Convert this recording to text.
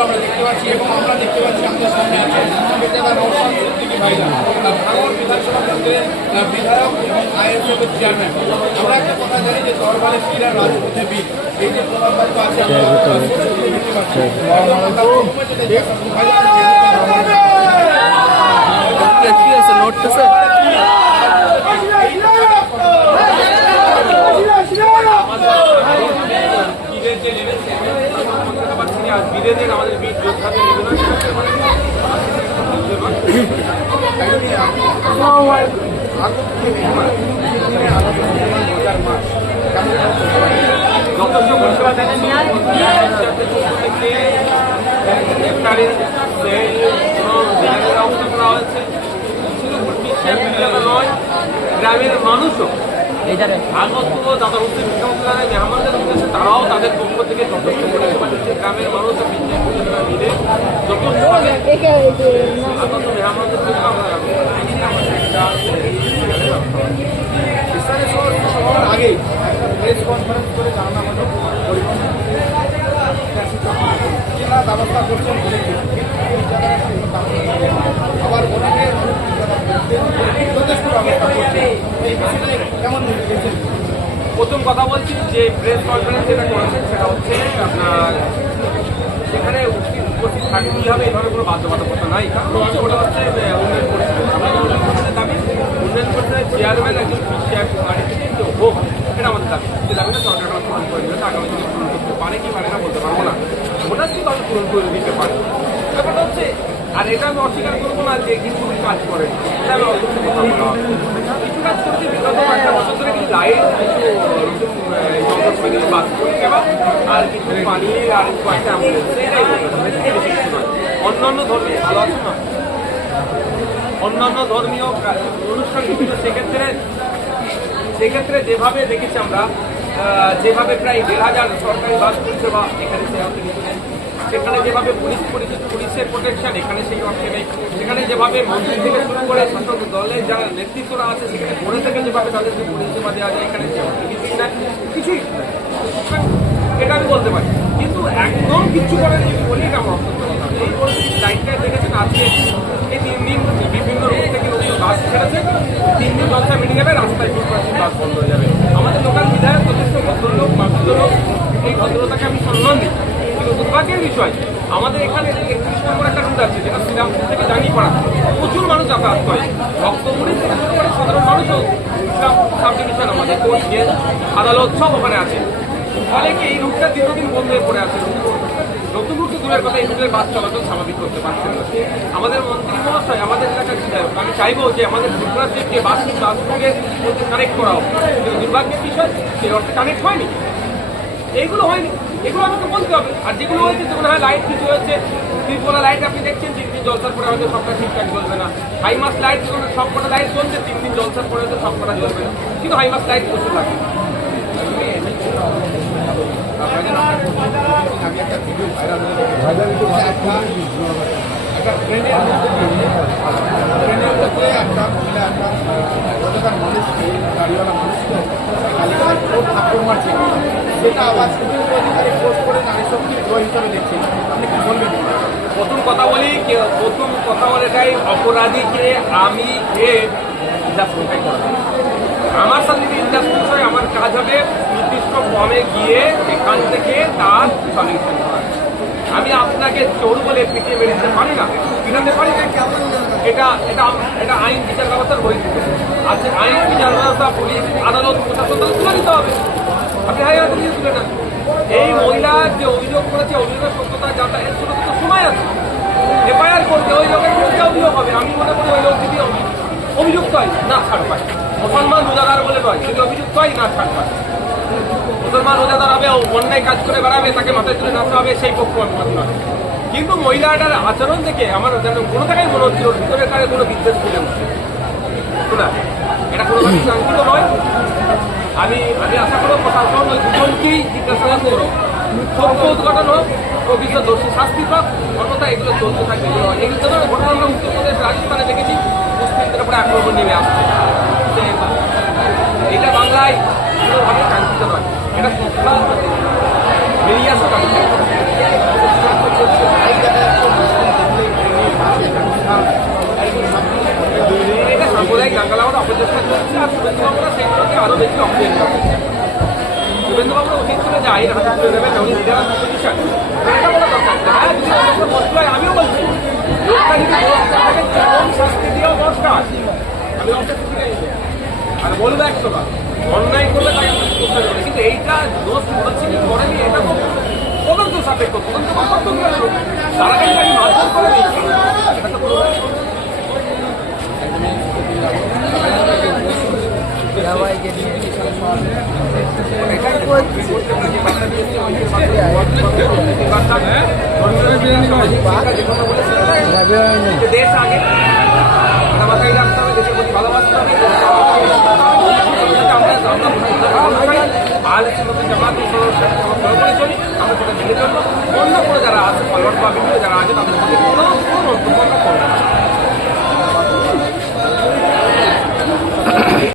আমরা দেখতে পাচ্ছি এবং আমরা দেখতে পাচ্ছি আমাদের সামনে আছে বেটাদা নৌসাদ সিদ্দিকী ভাইজান আর ভাঙড় বিধানসভা কেন্দ্রের আহ, বিধায়ক এবং আইএসএফ এর চেয়ারম্যান আমরা একটা কথা জানি যে দরবারে পীরা রাজপথে বীর এই যে প্রভাব বাক্য আছে আমরা দেখতে পাচ্ছি কি আছে নোটতেছে বীরের যে নেমেছে কথা পাচ্ছি না আর বীরেদের আমাদের বীর যোদ্ধাদের নিবেদন যথেষ্ট করা হয়েছে শুধু নয় গ্রামের মানুষও আগত দাদা উদ্দিন বিশ্ববিদ্যালয় মেহমানদের উদ্দেশ্যে তারাও তাদের পক্ষ থেকে যথেষ্ট পরিষেবা দিচ্ছে গ্রামের মানুষ মিলে যথেষ্টভাবে আগত মেহমানদের জন্য আমরা একটা প্রেস কনফারেন্স করে জানানো আমাদের পরিবহন ব্যবস্থা করছেন বলেছে এই জায়গায় কোনো ব্যবস্থা নেই। আবার অনেকে যথেষ্ট ব্যবস্থা করছে এই বিষয়ে কেমন দেখেছেন প্রথম কথা বলছি যে প্রেস কনফারেন্স যেটা করেছেন সেটা হচ্ছে আপনার সেখানে উপস্থিত থাকতেই হবে ধরনের কোনো বাধ্যবাধকতা নাই। কারণ ওটা হচ্ছে উন্নয়ন পরিষদ উন্নয়ন দাবি, উন্নয়ন পরিষদের চেয়ারম্যান একজন থেকে হোক, এটা আমাদের দাবি। যে দাবিটা সরকার পূরণ করে দিলে আগামী দিনে পূরণ করতে পারে কি পারে না বলতে পারব না। ওটা আমি পূরণ করে দিতে পারি। ব্যাপারটা হচ্ছে, আর এটা আমি অস্বীকার করব না যে কিছু কাজ করে এটা আমি অস্বীকার করব না কিছু কাজ করছে, বিগত একটা বছর ধরে লাইট কিছু যন্ত্রপাতি বাদ করে দেওয়া আর কিছু পানি আর। অন্যান্য ধর্মে ভালো আছে না? অন্যান্য ধর্মীয় অনুষ্ঠান বিভিন্ন সেক্ষেত্রে সেক্ষেত্রে যেভাবে দেখেছি আমরা যেভাবে প্রায় দেড় হাজার সরকারি বাস পরিষেবা এখানে সেখানে যেভাবে পুলিশ পুলিশের প্রোটেকশন এখানে সেই অর্থে নেই। সেখানে যেভাবে মন্ত্রী থেকে শুরু করে শাসক দলের যারা নেতৃত্বরা আছে, সেখানে ঘুরে থেকে যেভাবে তাদেরকে পরিষেবা দেওয়া যায়, এখানে কিছুই নাই। কিছুই বলতে পারি। কিন্তু একদম কিচ্ছু করে যদি বলি এটা আমার না। এই পরিস্থিতি লাইটটা দেখেছেন? আজকে এই তিন দিন বিভিন্ন রোগ থেকে নতুন বাস ছেড়েছে। তিন দিন দশটা মিটিং হবে, রাস্তায় বাস বন্ধ হয়ে যাবে। আমাদের লোকাল বিধায়ক যথেষ্ট ভদ্রলোক ভদ্রলোক এই ভদ্রতাকে আমি সম্মান দিই। কিন্তু দুর্ভাগ্যের বিষয়, আমাদের এখানে একত্রিশ নম্বর একটা রুট আছে, যেটা শ্রীরামপুর থেকে জানিপাড়া। প্রচুর মানুষ যাতায়াত করে। ভক্তপুরি থেকে শুরু করে সাধারণ মানুষও ইসলাম সাব ডিভিশন আমাদের কোর্ট গেট আদালত সব ওখানে আছে। ফলে কি এই রুটটা দীর্ঘদিন বন্ধ হয়ে পড়ে আছে? নতুন রুট দূরের কথা এই রুটের বাস চলাচল স্বাভাবিক করতে পারছেন না। আমাদের মন্ত্রী মহাশয়, আমাদের এলাকার বিধায়ক, আমি চাইব যে আমাদের ত্রিপুরার যে বাস, বাসগুলোকে মধ্যে কানেক্ট করা হোক। কিন্তু দুর্ভাগ্যের বিষয় সেই অর্থে কানেক্ট হয়নি। এইগুলো হয়নি। এগুলো আমাকে বলতে হবে। আর যেগুলো হয়েছে, যেগুলো হয় লাইট কিছু হয়েছে। ত্রিপুরা লাইট আপনি দেখছেন, তিন দিন জলসার পরে হয়তো সবটা ঠিকঠাক জ্বলবে না। হাই মাস লাইট সবকটা লাইট চলছে, তিন দিন জলসার পরে হয়তো সবকটা জ্বলবে না। কিন্তু হাই মাস লাইট প্রচুর থাকে আমি একটা ভিডিও ভাইরাল হয়ে একটা একটা ট্রেনের মধ্যে একটা একটা মানুষকে মানুষকে থাপ্পড় মারছে সেটা অধিকারী করে নারী হিসাবে আপনি কি বলবেন প্রথম কথা বলি প্রথম কথা বলে এটাই অপরাধীকে আমি কে জাস্টিফাই করা আমার সাথে ইন্ডাস্ট্রি হয় আমার কাজ হবে নির্দিষ্ট ফর্মে গিয়ে এখান থেকে তার সলিউশন আমি আপনাকে চোর বলে পিটিয়ে মেরে দিতে পারি না। পিটাতে পারি না। এটা এটা এটা আইন বিচার ব্যবস্থার বহির্ভূত আছে আইন বিচার ব্যবস্থা পুলিশ, আদালত, প্রশাসন তুলে নিতে হবে। আপনি হাই নিয়ে তুলে নেন এই মহিলা যে অভিযোগ করেছে, অভিযোগের সত্যতা যাতা এর জন্য তো সময় আছে। এফআইআর করতে, ওই লোকের বিরুদ্ধে অভিযোগ হবে। আমি মনে করি ওই লোক যদি অভি- অভিযুক্ত হয়, না ছাড় পায়। মুসলমান রোজাদার বলে নয় যদি অভিযুক্ত হয় না ছাড় মুসলমান রোজাদার হবে অন্যায় কাজ করে বেড়াবে, তাকে মাথায় তুলে নামতে হবে, সেই পক্ষ আমি মানি না। কিন্তু মহিলাটার আচরণ থেকে আমার যেন কোনো জায়গায় মনে হচ্ছিল ওর ভিতরের কারে কোনো বিদ্বেষ ছিল না। এটা কোনো শান্তিত নয়। আমি আমি আশা করব প্রশাসন ওই দুজনকেই জিজ্ঞাসাবাদ করুক সত্য উদ্ঘাটন হোক প্রকৃত দোষী শাস্তি পাক, অন্যথা এগুলো চলতে থাকবে। এগুলো ঘটনা আমরা উত্তরপ্রদেশ, রাজস্থানে দেখেছি, মুসলিমদের উপরে আক্রমণ নেমে আসছে। এটা বাংলায় এটা আমরা অপচেষ্টা করছি, আর শুভেন্দুবাবুরা সেগুলোকে আরও বেশি অপচেষ্টা করছে উচিত এটা বলা দরকার হ্যাঁ আমিও বলছি। লোকটা যদি শাস্তি দেওয়া দরকার? আমি অপচেষ্টা আর বলব একশো বার। অন্যায় করলে তাই করতে পারি কিন্তু এইটা দোষ হচ্ছে কি করেনি এটা তো তদন্ত সাপেক্ষ তদন্ত কর্তব্য তারা কিন্তু আমি মারধর করে দিয়েছি। এটা তো দেশ আগে। মাথায় রাখতে হবে দেশের প্রতি ভালোবাসতে হবে। আর নতুন জামাত সহকারে চলি আমরা সেটা মেনে চলবো অন্য করে যারা আছে ফলোয়ার বা বিভিন্ন যারা আছে, তাদের